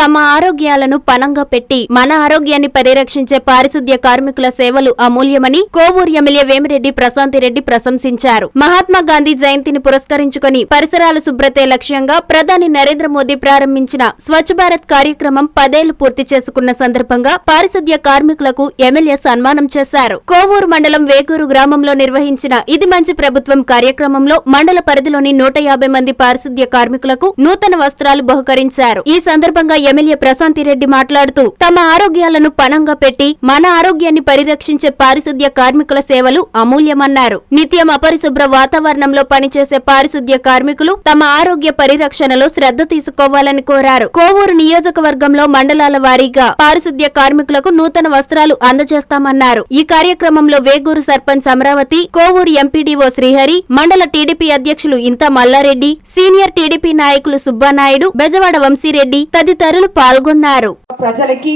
తమ ఆరోగ్యాలను పనంగా పెట్టి మన ఆరోగ్యాన్ని పరిరక్షించే పారిశుద్ధ్య కార్మికుల సేవలు అమూల్యమని కోవూరు ఎమ్మెల్యే వేమిరెడ్డి ప్రశాంతిరెడ్డి ప్రశంసించారు. మహాత్మా గాంధీ జయంతిని పురస్కరించుకొని పరిసరాల శుభ్రతే లక్ష్యంగా ప్రధాని నరేంద్ర మోదీ ప్రారంభించిన స్వచ్ఛ భారత్ కార్యక్రమం పదేళ్ళు పూర్తి చేసుకున్న సందర్భంగా పారిశుద్ధ్య కార్మికులకు ఎమ్మెల్యే సన్మానం చేశారు. కోవూరు మండలం వేగూరు గ్రామంలో నిర్వహించిన ఇది మంచి ప్రభుత్వం కార్యక్రమంలో మండల పరిధిలోని నూట యాభై మంది పారిశుద్ధ్య కార్మికులకు నూతన వస్త్రాలు బహుకరించారు. ఈ సందర్భంగా ఎమ్మెల్యే ప్రశాంతిరెడ్డి మాట్లాడుతూ తమ ఆరోగ్యాలను పణంగా పెట్టి మన ఆరోగ్యాన్ని పరిరక్షించే పారిశుద్ధ్య కార్మికుల సేవలు అమూల్యమన్నారు. నిత్యం అపరిశుభ్ర వాతావరణంలో పనిచేసే పారిశుద్ధ్య కార్మికులు తమ ఆరోగ్య పరిరక్షణలో శ్రద్ధ తీసుకోవాలని కోరారు. కోవూరు నియోజకవర్గంలో మండలాల వారీగా పారిశుద్ధ్య కార్మికులకు నూతన వస్త్రాలు అందజేస్తామన్నారు. ఈ కార్యక్రమంలో వేగూరు సర్పంచ్ అమరావతి కోవూరు ఎంపీడీఓ శ్రీహరి మండల టీడీపీ అధ్యక్షులు ఇంత మల్లారెడ్డి సీనియర్ టీడీపీ నాయకులు సుబ్బానాయుడు బెజవాడ వంశీరెడ్డి తదితరులు పాల్గొన్నారు. ప్రజలకి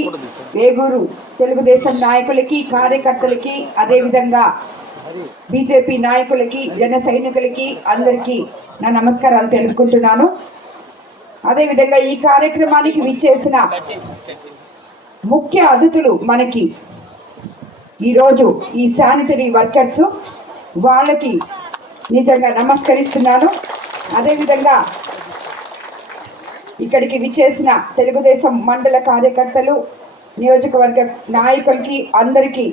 వేగూరు తెలుగుదేశం నాయకులకి కార్యకర్తలకి అదేవిధంగా బీజేపీ నాయకులకి జన సైనికులకి అందరికీ నా నమస్కారాలు తెలుపుకుంటున్నాను. అదేవిధంగా ఈ కార్యక్రమానికి విచ్చేసిన ముఖ్య అతిథులు మనకి ఈరోజు ఈ శానిటరీ వర్కర్స్ వాళ్ళకి నిజంగా నమస్కరిస్తున్నాను. అదేవిధంగా ఇక్కడికి విచ్చేసిన తెలుగుదేశం మండల కార్యకర్తలు నియోజకవర్గ నాయకులకి అందరికీ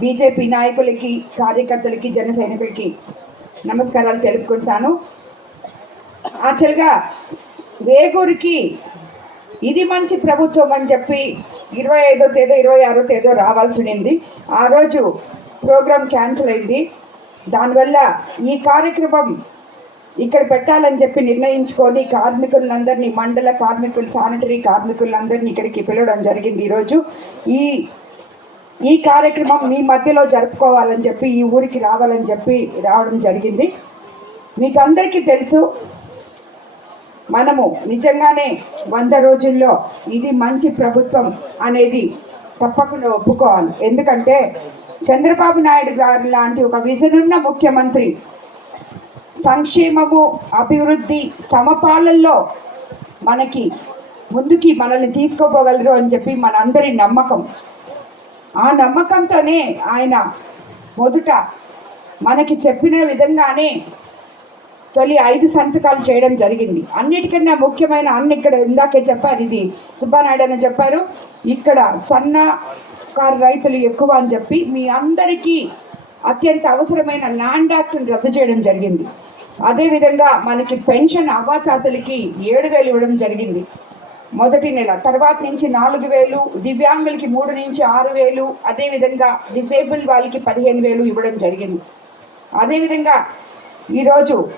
బీజేపీ నాయకులకి కార్యకర్తలకి జన సైనికులకి నమస్కారాలు తెలుపుకుంటాను. యాక్చువల్గా వేగూరికి ఇది మంచి ప్రభుత్వం అని చెప్పి ఇరవై ఐదో తేదో ఇరవై ఆరో తేదో రావాల్సి ఉండింది. ఆ రోజు ప్రోగ్రాం క్యాన్సిల్ అయింది. దానివల్ల ఈ కార్యక్రమం ఇక్కడ పెట్టాలని చెప్పి నిర్ణయించుకొని కార్మికులందరినీ మండల కార్మికులు శానిటరీ కార్మికులందరినీ ఇక్కడికి పిలవడం జరిగింది ఈరోజు. ఈ ఈ కార్యక్రమం మీ మధ్యలో జరుపుకోవాలని చెప్పి ఈ ఊరికి రావాలని చెప్పి రావడం జరిగింది. మీకు అందరికీ తెలుసు మనము నిజంగానే వంద రోజుల్లో ఇది మంచి ప్రభుత్వం అనేది తప్పకుండా ఒప్పుకోవాలి. ఎందుకంటే చంద్రబాబు నాయుడు గారు లాంటి ఒక విజనున్న ముఖ్యమంత్రి సంక్షేమము అభివృద్ధి సమపాలల్లో మనకి ముందుకి మనల్ని తీసుకోపోగలరు అని చెప్పి మనందరి నమ్మకం. ఆ నమ్మకంతోనే ఆయన మొదట మనకి చెప్పిన విధంగానే తొలి ఐదు సంతకాలు చేయడం జరిగింది. అన్నిటికన్నా ముఖ్యమైన అన్న ఇక్కడ ఇందాకే చెప్పారు ఇది సుబ్బానాయుడు అని చెప్పారు. ఇక్కడ సన్నకారు రైతులు ఎక్కువ అని చెప్పి మీ అందరికీ అత్యంత అవసరమైన ల్యాండ్ యాక్ట్ని రద్దు చేయడం జరిగింది. అదేవిధంగా మనకి పెన్షన్ అవ్వాతాతలకి ఏడు వేలు ఇవ్వడం జరిగింది. మొదటి నెల తర్వాత నుంచి నాలుగు వేలు దివ్యాంగులకి మూడు నుంచి ఆరు వేలు అదేవిధంగా డిసేబుల్ వాళ్ళకి పదిహేను వేలు ఇవ్వడం జరిగింది. అదేవిధంగా ఈరోజు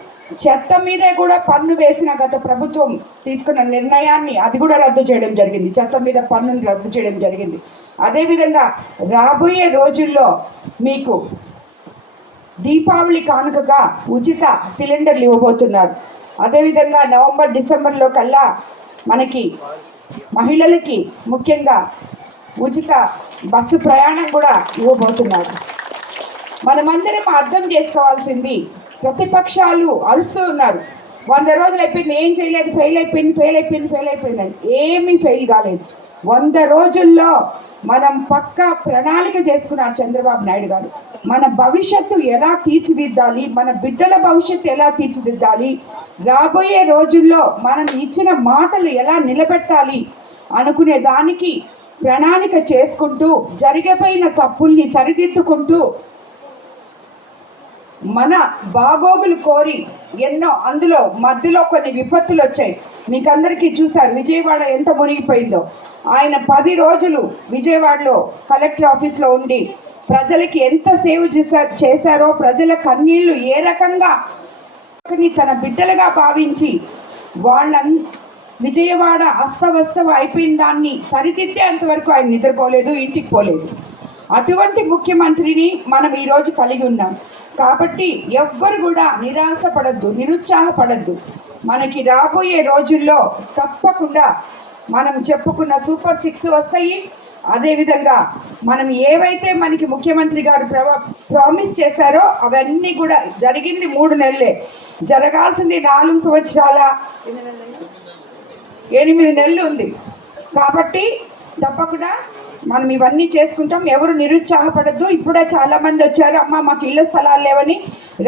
చెత్త మీదే కూడా పన్ను వేసిన గత ప్రభుత్వం తీసుకున్న నిర్ణయాన్ని అది కూడా రద్దు చేయడం జరిగింది. చెత్త మీద పన్నుని రద్దు చేయడం జరిగింది. అదేవిధంగా రాబోయే రోజుల్లో మీకు దీపావళి కానుకగా ఉచిత సిలిండర్లు ఇవ్వబోతున్నారు. అదేవిధంగా నవంబర్ డిసెంబర్లో కల్లా మనకి మహిళలకి ముఖ్యంగా ఉచిత బస్సు ప్రయాణం కూడా ఇవ్వబోతున్నారు. మనమందరం అర్థం చేసుకోవాల్సింది ప్రతిపక్షాలు అరుస్తూ ఉన్నారు. వంద రోజులు అయిపోయింది ఏం చేయలేదు ఫెయిల్ అయిపోయింది ఫెయిల్ అయిపోయింది ఫెయిల్ అయిపోయింది ఏమీ ఫెయిల్ కాలేదు. వంద రోజుల్లో మనం పక్కా ప్రణాళిక చేసుకున్నాడు చంద్రబాబు నాయుడు గారు. మన భవిష్యత్తు ఎలా తీర్చిదిద్దాలి? మన బిడ్డల భవిష్యత్తు ఎలా తీర్చిదిద్దాలి? రాబోయే రోజుల్లో మనం ఇచ్చిన మాటలు ఎలా నిలబెట్టాలి అనుకునే దానికి ప్రణాళిక చేసుకుంటూ జరిగిపోయిన తప్పుల్ని సరిదిద్దుకుంటూ మన బాగోగులు కోరి ఎన్నో అందులో మధ్యలో కొన్ని విపత్తులు వచ్చాయి. మీకందరికీ చూశారు విజయవాడ ఎంత మునిగిపోయిందో. ఆయన పది రోజులు విజయవాడలో కలెక్టర్ ఆఫీస్లో ఉండి ప్రజలకి ఎంత సేవ చేశారో ప్రజల కన్నీళ్ళు ఏ రకంగా తన బిడ్డలుగా భావించి వాళ్ళ విజయవాడ అస్తవస్తవ అయిపోయిన దాన్ని సరిదిద్దేంత వరకు ఆయన నిద్రపోలేదు ఇంటికి పోలేదు. అటువంటి ముఖ్యమంత్రిని మనం ఈరోజు కలిగి ఉన్నాం. కాబట్టి ఎవ్వరు కూడా నిరాశపడద్దు నిరుత్సాహపడద్దు. మనకి రాబోయే రోజుల్లో తప్పకుండా మనం చెప్పుకున్న సూపర్ సిక్స్ వస్తాయి. అదేవిధంగా మనం ఏవైతే మనకి ముఖ్యమంత్రి గారు ప్రామిస్ చేశారో అవన్నీ కూడా జరిగింది మూడు నెలలే. జరగాల్సింది నాలుగు సంవత్సరాల ఎనిమిది నెలలు ఉంది. కాబట్టి తప్పకుండా మనం ఇవన్నీ చేసుకుంటాం. ఎవరు నిరుత్సాహపడద్దు. ఇప్పుడే చాలా మంది వచ్చారు అమ్మ మాకు ఇళ్ళ స్థలాలు లేవని.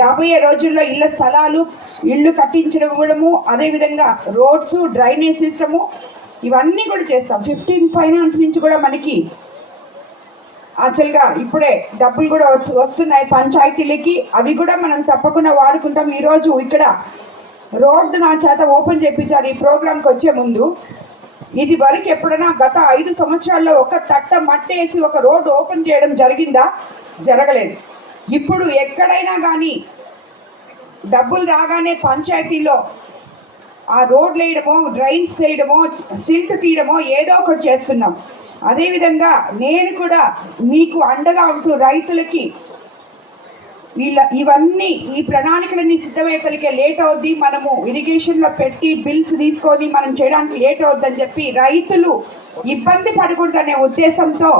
రాబోయే రోజుల్లో ఇళ్ళ స్థలాలు ఇళ్ళు కట్టించడం ఇవ్వడము అదేవిధంగా రోడ్స్ డ్రైనేజ్ సిస్టము ఇవన్నీ కూడా చేస్తాం. ఫిఫ్టీన్ ఫైనాన్స్ నుంచి కూడా మనకి యాక్చువల్గా ఇప్పుడే డబ్బులు కూడా వస్తు- వస్తున్నాయి. పంచాయతీలకి అవి కూడా మనం తప్పకుండా వాడుకుంటాం. ఈరోజు ఇక్కడ రోడ్డు నా చేత ఓపెన్ చేయించారు ఈ ప్రోగ్రాంకి వచ్చే ముందు ఇది వరకు ఎప్పుడైనా గత ఐదు సంవత్సరాల్లో ఒక తట్ట మట్టేసి ఒక రోడ్డు ఓపెన్ చేయడం జరిగిందా? జరగలేదు. ఇప్పుడు ఎక్కడైనా కానీ డబ్బులు రాగానే పంచాయతీలో ఆ రోడ్లు వేయడమో డ్రైన్స్ వేయడమో సిల్ట్ తీయడమో ఏదో ఒకటి చేస్తున్నాం. అదేవిధంగా నేను కూడా మీకు అండగా ఉంటూ రైతులకి వీళ్ళ ఇవన్నీ ఈ ప్రణాళికలన్నీ సిద్ధమయ్యేపలికే లేట్ అవుద్ది. మనము ఇరిగేషన్లో పెట్టి బిల్స్ తీసుకొని మనం చేయడానికి లేట్ అవుద్దని చెప్పి రైతులు ఇబ్బంది పడకూడదనే ఉద్దేశంతో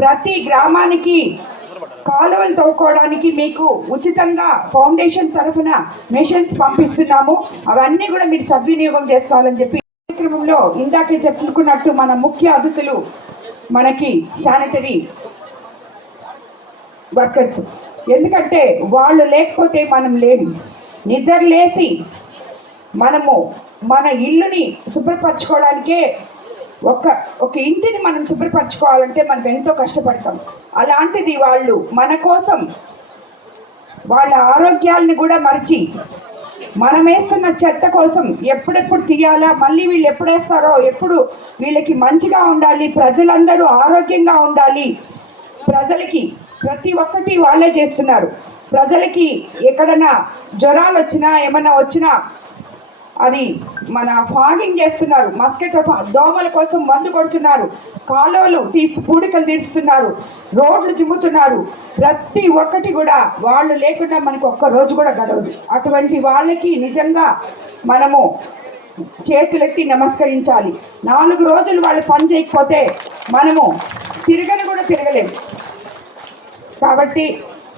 ప్రతి గ్రామానికి కాలువలు తవ్వుకోవడానికి మీకు ఉచితంగా ఫౌండేషన్ తరఫున మెషిన్స్ పంపిస్తున్నాము. అవన్నీ కూడా మీరు సద్వినియోగం చేసుకోవాలని చెప్పి కార్యక్రమంలో ఇందాకే చెప్పుకున్నట్టు మన ముఖ్య అతిథులు మనకి శానిటరీ వర్కర్స్. ఎందుకంటే వాళ్ళు లేకపోతే మనం లేము. నిద్ర లేసి మనము మన ఇల్లుని శుభ్రపరచుకోవడానికే ఒక ఒక ఇంటిని మనం శుభ్రపరచుకోవాలంటే మనం ఎంతో కష్టపడతాం. అలాంటిది వాళ్ళు మన కోసం వాళ్ళ ఆరోగ్యాలను కూడా మరిచి మనం వేస్తున్న చెత్త కోసం ఎప్పుడెప్పుడు తీయాలా మళ్ళీ వీళ్ళు ఎప్పుడేస్తారో ఎప్పుడు వీళ్ళకి మంచిగా ఉండాలి ప్రజలందరూ ఆరోగ్యంగా ఉండాలి. ప్రజలకి ప్రతి ఒక్కటి వాళ్ళే చేస్తున్నారు. ప్రజలకి ఎక్కడన్నా జ్వరాలు వచ్చినా ఏమన్నా వచ్చినా అది మన ఫాగింగ్ చేస్తున్నారు. మస్కిటో దోమల కోసం మందు కొడుతున్నారు. కాలువలు తీసి పూడికలు తీస్తున్నారు. రోడ్లు చిమ్ముతున్నారు. ప్రతి ఒక్కటి కూడా వాళ్ళు లేకుండా మనకు ఒక్క రోజు కూడా గడవదు. అటువంటి వాళ్ళకి నిజంగా మనము చేతులెత్తి నమస్కరించాలి. నాలుగు రోజులు వాళ్ళు పని చేయకపోతే మనము తిరగని కూడా తిరగలేము. కాబట్టి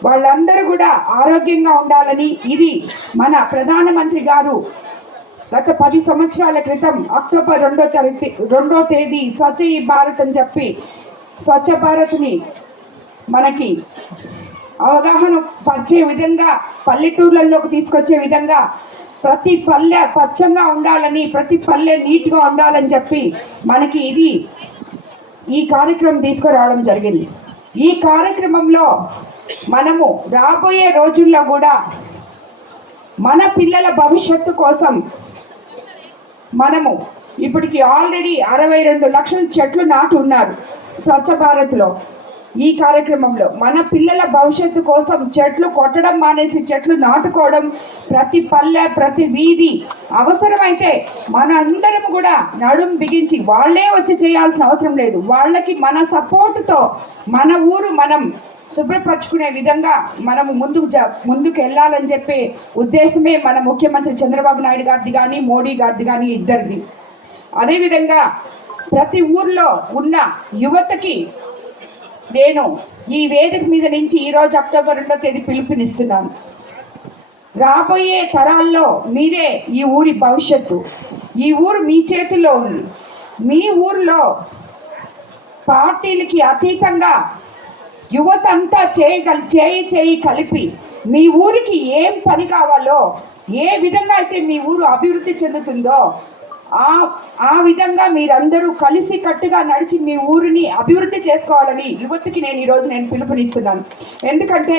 వాళ్ళందరూ కూడా ఆరోగ్యంగా ఉండాలని ఇది మన ప్రధానమంత్రి గారు గత పది సంవత్సరాల క్రితం అక్టోబర్ రెండో తరగతి రెండో తేదీ స్వచ్ఛ ఈ భారత్ అని చెప్పి స్వచ్ఛ భారత్ని మనకి అవగాహన పరిచే విధంగా పల్లెటూర్లలోకి తీసుకొచ్చే విధంగా ప్రతి పల్లె స్వచ్ఛంగా ఉండాలని ప్రతి పల్లె నీట్గా ఉండాలని చెప్పి మనకి ఇది ఈ కార్యక్రమం తీసుకురావడం జరిగింది. ఈ కార్యక్రమంలో మనము రాబోయే రోజుల్లో కూడా మన పిల్లల భవిష్యత్తు కోసం మనము ఇప్పటికి ఆల్రెడీ అరవై రెండు లక్షల చెట్లు నాటు ఉన్నారు స్వచ్ఛ భారత్లో. ఈ కార్యక్రమంలో మన పిల్లల భవిష్యత్తు కోసం చెట్లు కొట్టడం మానేసి చెట్లు నాటుకోవడం ప్రతి పల్లె ప్రతి వీధి అవసరమైతే మన అందరం కూడా నడుం బిగించి వాళ్ళే వచ్చి చేయాల్సిన అవసరం లేదు. వాళ్ళకి మన సపోర్టుతో మన ఊరు మనం శుభ్రపరచుకునే విధంగా మనము ముందుకు జ ముందుకు వెళ్ళాలని చెప్పే ఉద్దేశమే మన ముఖ్యమంత్రి చంద్రబాబు నాయుడు గారిది కానీ మోడీ గారిది కానీ ఇద్దరిది. అదేవిధంగా ప్రతి ఊర్లో ఉన్న యువతకి నేను ఈ వేదిక మీద నుంచి ఈరోజు అక్టోబర్ రెండో తేదీ పిలుపునిస్తున్నాను. రాబోయే తరాల్లో మీరే ఈ ఊరి భవిష్యత్తు. ఈ ఊరు మీ చేతిలో ఉంది. మీ ఊర్లో పార్టీలకి అతీతంగా యువత అంతా చేయగల చేయి చేయి కలిపి మీ ఊరికి ఏం పని కావాలో ఏ విధంగా అయితే మీ ఊరు అభివృద్ధి చెందుతుందో ఆ ఆ విధంగా మీరందరూ కలిసి కట్టుగా నడిచి మీ ఊరిని అభివృద్ధి చేసుకోవాలని యువతకి నేను ఈరోజు నేను పిలుపునిస్తున్నాను. ఎందుకంటే